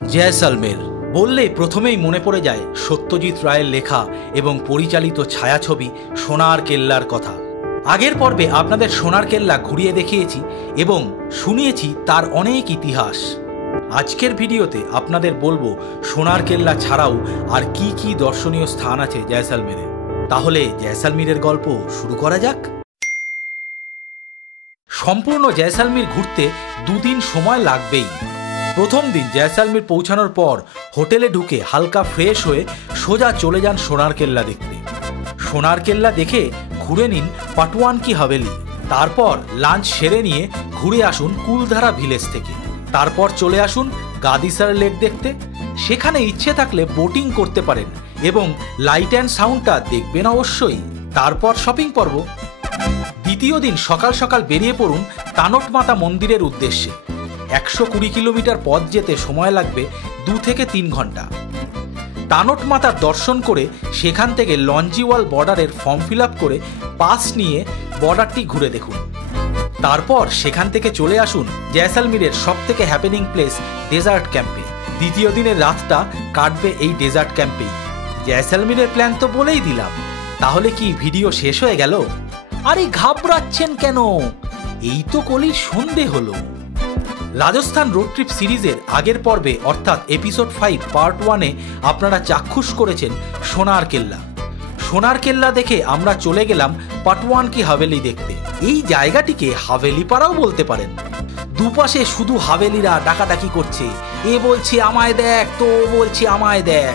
জয়সলমের বললেই প্রথমেই মনে পড়ে যায় সত্যজিৎ রায়ের লেখা এবং পরিচালিত ছায়াছবি সোনার কেল্লার কথা। আগের পর্বে আপনাদের সোনার কেল্লা ঘুরিয়ে দেখিয়েছি এবং শুনিয়েছি তার অনেক ইতিহাস। আজকের ভিডিওতে আপনাদের বলবো সোনার কেল্লা ছাড়াও আর কি কি দর্শনীয় স্থান আছে জয়সলমেরে। তাহলে জয়সলমীরের গল্প শুরু করা যাক। সম্পূর্ণ জয়সলমীর ঘুরতে দুদিন সময় লাগবেই। প্রথম দিন জয়সলমীর পৌঁছানোর পর হোটেলে ঢুকে হালকা ফ্রেশ হয়ে সোজা চলে যান সোনার কেল্লা দেখতে। সোনার কেল্লা দেখে ঘুরে নিন পাটওয়ান কি হাভেলি। তারপর লাঞ্চ সেরে নিয়ে ঘুরে আসুন কুলধারা ভিলেজ থেকে। তারপর চলে আসুন গাদিসার লেক দেখতে। সেখানে ইচ্ছে থাকলে বোটিং করতে পারেন এবং লাইট অ্যান্ড সাউন্ডটা দেখবেন অবশ্যই। তারপর শপিং পর্ব। দ্বিতীয় দিন সকাল সকাল বেরিয়ে পড়ুন তানট মাতা মন্দিরের উদ্দেশ্যে। 120 কিলোমিটার পথ যেতে সময় লাগবে 2 থেকে 3 ঘন্টা। তানট মাতার দর্শন করে সেখান থেকে লঞ্জিওয়াল বর্ডারের ফর্ম ফিল আপ করে পাস নিয়ে বর্ডারটি ঘুরে দেখুন। তারপর সেখান থেকে চলে আসুন জয়সলমীরের সবথেকে হ্যাপেনিং প্লেস ডেজার্ট ক্যাম্পে। দ্বিতীয় দিনের রাতটা কাটবে এই ডেজার্ট ক্যাম্পেই। জয়সলমীরের প্ল্যান তো বলেই দিলাম, তাহলে কি ভিডিও শেষ হয়ে গেল? আরে ঘাবড়াচ্ছেন কেন? এই তো কলির সন্ধে হলো। রাজস্থান রোড ট্রিপ সিরিজের আগের পর্বে অর্থাৎ এপিসোড 5 পার্ট 1-এ আপনারা চাক্ষুষ করেছেন সোনার কেল্লা। সোনার কেল্লা দেখে আমরা চলে গেলাম পাটওয়ান কি হাভেলি দেখতে। এই জায়গাটিকে হাভেলি পাড়াও বলতে পারেন। দুপাশে শুধু হাভেলিরা ডাকাডাকি করছে, এ বলছে আমায় দেখ, তো বলছে আমায় দেখ।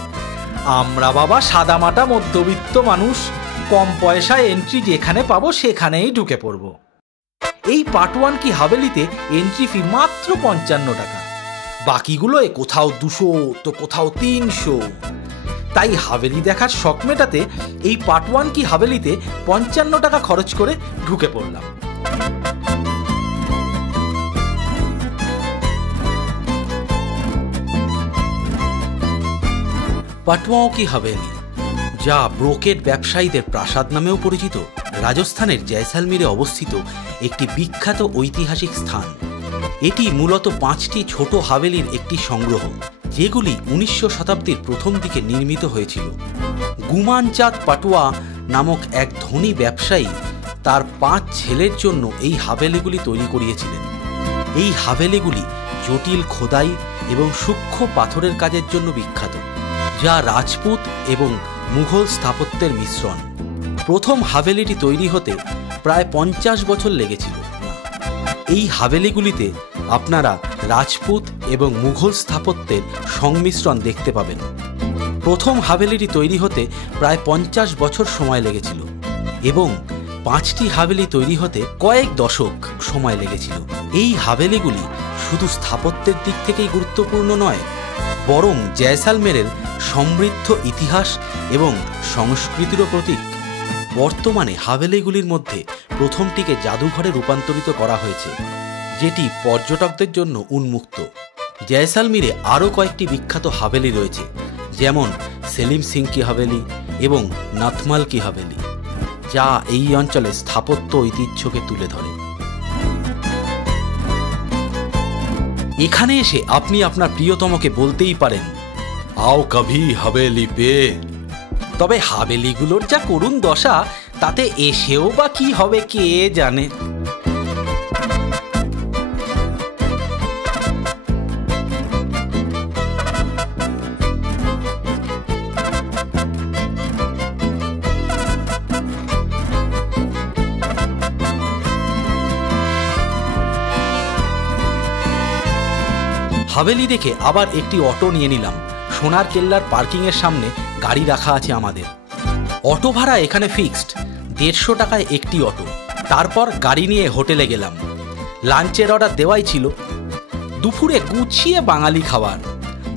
আমরা বাবা সাদামাটা মধ্যবিত্ত মানুষ, কম পয়সায় এন্ট্রি যেখানে পাবো সেখানেই ঢুকে পড়বো। এই পাটওয়ান কি হাভেলিতে এন্ট্রি ফি মাত্র 55 টাকা। বাকিগুলোয় কোথাও 200 তো কোথাও 300। তাই হাভেলি দেখার শখ মেটাতে এই পাটওয়ান কি হাভেলিতে 55 টাকা খরচ করে ঢুকে পড়লাম। পাটওয়ান কি হাভেলি, যা ব্রোকেট ব্যবসায়ীদের প্রাসাদ নামেও পরিচিত, রাজস্থানের জয়সলমীরে অবস্থিত একটি বিখ্যাত ঐতিহাসিক স্থান। এটি মূলত 5টি ছোট হাভেলির একটি সংগ্রহ, যেগুলি 1900 শতাব্দীর প্রথম দিকে নির্মিত হয়েছিল। গুমানচাঁদ পাটওয়া নামক এক ধনী ব্যবসায়ী তার 5 ছেলের জন্য এই হাভেলিগুলি তৈরি করিয়েছিলেন। এই হাভেলিগুলি জটিল খোদাই এবং সূক্ষ্ম পাথরের কাজের জন্য বিখ্যাত, যা রাজপুত এবং মুঘল স্থাপত্যের মিশ্রণ। প্রথম হাভেলিটি তৈরি হতে প্রায় 50 বছর লেগেছিল। এই হাভেলিগুলিতে আপনারা রাজপুত এবং মুঘল স্থাপত্যের সংমিশ্রণ দেখতে পাবেন। প্রথম হাভেলিটি তৈরি হতে প্রায় 50 বছর সময় লেগেছিল এবং 5টি হাভেলি তৈরি হতে কয়েক দশক সময় লেগেছিল। এই হাভেলিগুলি শুধু স্থাপত্যের দিক থেকেই গুরুত্বপূর্ণ নয়, বরং জয়সলমেরের সমৃদ্ধ ইতিহাস এবং সংস্কৃতিরও প্রতীক। বর্তমানে হাভেলিগুলির মধ্যে প্রথমটিকে জাদুঘরে রূপান্তরিত করা হয়েছে, যেটি পর্যটকদের জন্য উন্মুক্ত। জয়সলমীরে আরও কয়েকটি বিখ্যাত হাভেলি রয়েছে, যেমন সেলিম সিং কি হাভেলি এবং নাথমাল কি হাভেলি, যা এই অঞ্চলের স্থাপত্য ঐতিহ্যকে তুলে ধরে। এখানে এসে আপনি আপনার প্রিয়তমকে বলতেই পারেন, আও কভি হাভেলি পে। তবে হাভেলিগুলোর যা করুণ দশা, তাতে এসেও বা কি হবে কে জানে। হাভেলি দেখে আবার একটি অটো নিয়ে নিলাম। সোনার কেল্লার পার্কিংয়ের সামনে গাড়ি রাখা আছে আমাদের। অটো ভাড়া এখানে ফিক্সড 150 টাকায় একটি অটো। তারপর গাড়ি নিয়ে হোটেলে গেলাম। লাঞ্চের অর্ডার দেওয়াই ছিল। দুপুরে গুছিয়ে বাঙালি খাবার,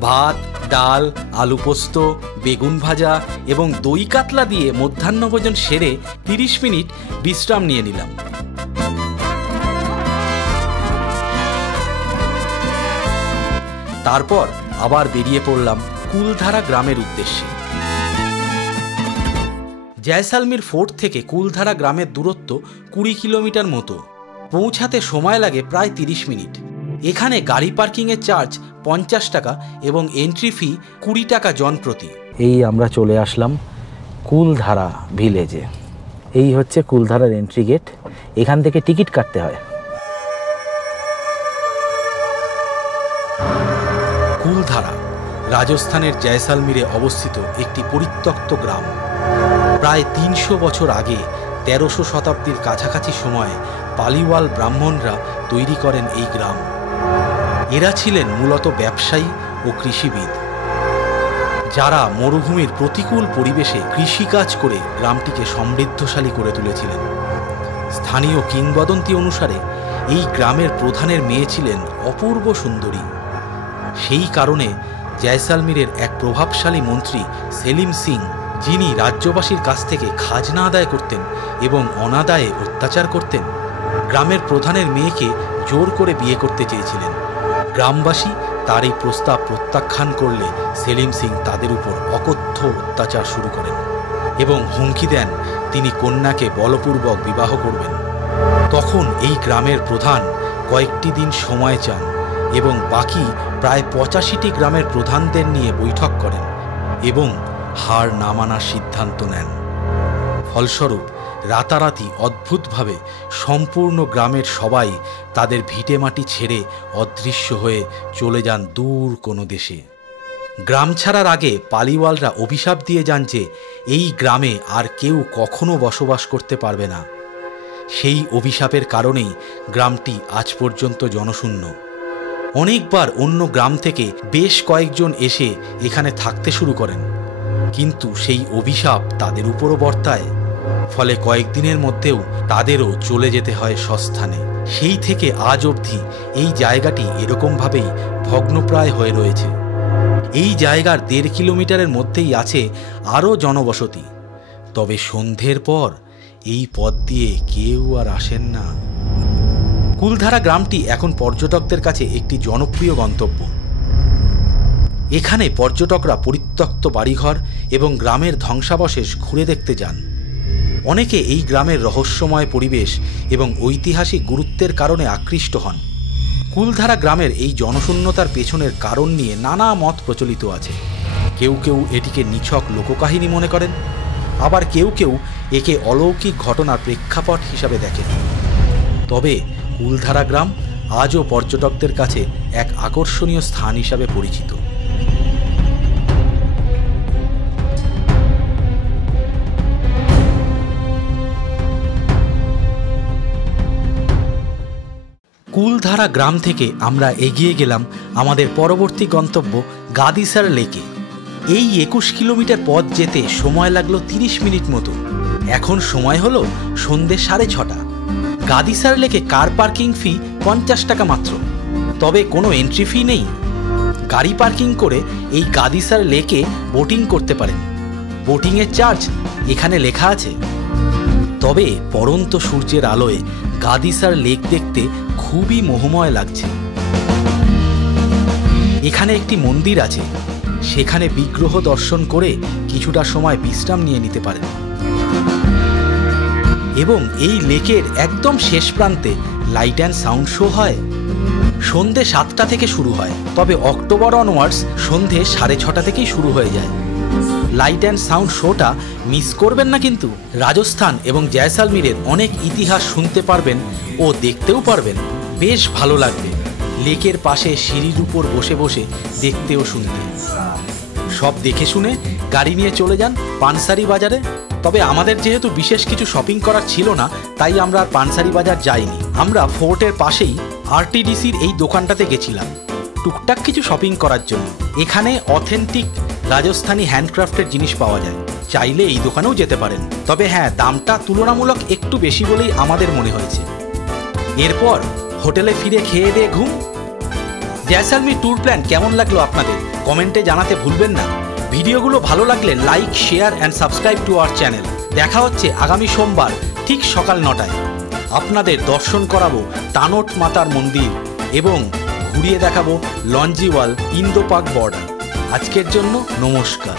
ভাত, ডাল, আলু পোস্ত, বেগুন ভাজা এবং দই কাতলা দিয়ে মধ্যাহ্নভোজন সেরে 30 মিনিট বিশ্রাম নিয়ে নিলাম। তারপর আবার বেরিয়ে পড়লাম কুলধারা গ্রামের উদ্দেশ্যে। জয়সলমীর ফোর্ট থেকে কুলধারা গ্রামের দূরত্ব 20 কিলোমিটার মতো। পৌঁছাতে সময় লাগে প্রায় 30 মিনিট। এখানে গাড়ি পার্কিংয়ের চার্জ 50 টাকা এবং এন্ট্রি ফি 20 টাকা জন প্রতি। এই আমরা চলে আসলাম কুলধারা ভিলেজে। এই হচ্ছে কুলধারার এন্ট্রি গেট। এখান থেকে টিকিট কাটতে হয়। কুলধারা রাজস্থানের জয়সালমীরে অবস্থিত একটি পরিত্যক্ত গ্রাম। প্রায় 300 বছর আগে 1300 শতাব্দীর কাছাকাছি সময়ে পালিওয়াল ব্রাহ্মণরা তৈরি করেন এই গ্রাম। এরা ছিলেন মূলত ব্যবসায়ী ও কৃষিবিদ, যারা মরুভূমির প্রতিকূল পরিবেশে কৃষিকাজ করে গ্রামটিকে সমৃদ্ধশালী করে তুলেছিলেন। স্থানীয় কিংবদন্তি অনুসারে এই গ্রামের প্রধানের মেয়ে ছিলেন অপূর্ব সুন্দরী। সেই কারণে জয়সালমীরের এক প্রভাবশালী মন্ত্রী সেলিম সিং, যিনি রাজ্যবাসীর কাছ থেকে খাজনা আদায় করতেন এবং অনাদায়ে অত্যাচার করতেন, গ্রামের প্রধানের মেয়েকে জোর করে বিয়ে করতে চেয়েছিলেন। গ্রামবাসী তার এই প্রস্তাব প্রত্যাখ্যান করলে সেলিম সিং তাদের উপর অকথ্য অত্যাচার শুরু করেন এবং হুমকি দেন তিনি কন্যাকে বলপূর্বক বিবাহ করবেন। তখন এই গ্রামের প্রধান কয়েকটি দিন সময় চান এবং বাকি প্রায় 85টি গ্রামের প্রধানদের নিয়ে বৈঠক করেন এবং হার না মানার সিদ্ধান্ত নেন। ফলস্বরূপ রাতারাতি অদ্ভুতভাবে সম্পূর্ণ গ্রামের সবাই তাদের ভিটেমাটি ছেড়ে অদৃশ্য হয়ে চলে যান দূর কোনো দেশে। গ্রাম ছাড়ার আগে পালিওয়ালরা অভিশাপ দিয়ে যান যে এই গ্রামে আর কেউ কখনো বসবাস করতে পারবে না। সেই অভিশাপের কারণেই গ্রামটি আজ পর্যন্ত জনশূন্য। অনেকবার অন্য গ্রাম থেকে বেশ কয়েকজন এসে এখানে থাকতে শুরু করেন, কিন্তু সেই অভিশাপ তাদের উপরও বর্তায়। ফলে কয়েকদিনের মধ্যেও তাদেরও চলে যেতে হয় স্বস্থানে। সেই থেকে আজ অবধি এই জায়গাটি এরকমভাবেই ভগ্নপ্রায় হয়ে রয়েছে। এই জায়গার 1.5 কিলোমিটারের মধ্যেই আছে আরও জনবসতি। তবে সন্ধ্যের পর এই পথ দিয়ে কেউ আর আসেন না। কুলধারা গ্রামটি এখন পর্যটকদের কাছে একটি জনপ্রিয় গন্তব্য। এখানে পর্যটকরা পরিত্যক্ত বাড়িঘর এবং গ্রামের ধ্বংসাবশেষ ঘুরে দেখতে যান। অনেকে এই গ্রামের রহস্যময় পরিবেশ এবং ঐতিহাসিক গুরুত্বের কারণে আকৃষ্ট হন। কুলধারা গ্রামের এই জনশূন্যতার পেছনের কারণ নিয়ে নানা মত প্রচলিত আছে। কেউ কেউ এটিকে নিছক লোককাহিনী মনে করেন, আবার কেউ কেউ একে অলৌকিক ঘটনার প্রেক্ষাপট হিসাবে দেখেন। তবে কুলধারা গ্রাম আজও পর্যটকদের কাছে এক আকর্ষণীয় স্থান হিসাবে পরিচিত। কুলধারা গ্রাম থেকে আমরা এগিয়ে গেলাম আমাদের পরবর্তী গন্তব্য গাদিসার লেকে। এই 21 কিলোমিটার পথ যেতে সময় লাগলো 30 মিনিট মতো। এখন সময় হলো সন্ধ্যে 6:30। গাদিসার লেকে কার পার্কিং ফি 50 টাকা মাত্র, তবে কোনো এন্ট্রি ফি নেই। গাড়ি পার্কিং করে এই গাদিসার লেকে বোটিং করতে পারেন। বোটিংয়ের চার্জ এখানে লেখা আছে। তবে পড়ন্ত সূর্যের আলোয় গাদিসার লেক দেখতে খুবই মোহময় লাগছে। এখানে একটি মন্দির আছে, সেখানে বিগ্রহ দর্শন করে কিছুটা সময় বিশ্রাম নিয়ে নিতে পারেন। এবং এই লেকের একদম শেষ প্রান্তে লাইট অ্যান্ড সাউন্ড শো হয়। সন্ধে 7টা থেকে শুরু হয়, তবে অক্টোবর অনওয়ার্ডস সন্ধে 6:30 থেকেই শুরু হয়ে যায়। লাইট অ্যান্ড সাউন্ড শোটা মিস করবেন না কিন্তু। রাজস্থান এবং জয়সালমীরের অনেক ইতিহাস শুনতে পারবেন ও দেখতেও পারবেন। বেশ ভালো লাগবে লেকের পাশে সিঁড়ির উপর বসে বসে দেখতে ও শুনতে। সব দেখে শুনে গাড়ি নিয়ে চলে যান পানসারি বাজারে। তবে আমাদের যেহেতু বিশেষ কিছু শপিং করার ছিল না, তাই আমরা আর পানসারি বাজার যাইনি। আমরা ফোর্টের পাশেই আরটিডিসির এই দোকানটাতে গেছিলাম টুকটাক কিছু শপিং করার জন্য। এখানে অথেন্টিক রাজস্থানী হ্যান্ডক্রাফটের জিনিস পাওয়া যায়, চাইলে এই দোকানেও যেতে পারেন। তবে হ্যাঁ, দামটা তুলনামূলক একটু বেশি বলেই আমাদের মনে হয়েছে। এরপর হোটেলে ফিরে খেয়ে দিয়ে ঘুম। জয়সালমীর ট্যুর প্ল্যান কেমন লাগলো আপনাদের কমেন্টে জানাতে ভুলবেন না। ভিডিওগুলো ভালো লাগলে like, share and subscribe to our channel. দেখা হচ্ছে আগামী সোমবার ঠিক সকাল 9টায়। আপনাদের দর্শন করাবো তানোট মাতার মন্দির এবং ঘুরিয়ে দেখাবো লঞ্জিওয়াল ইন্দো পাক বর্ডার। আজকের জন্য নমস্কার।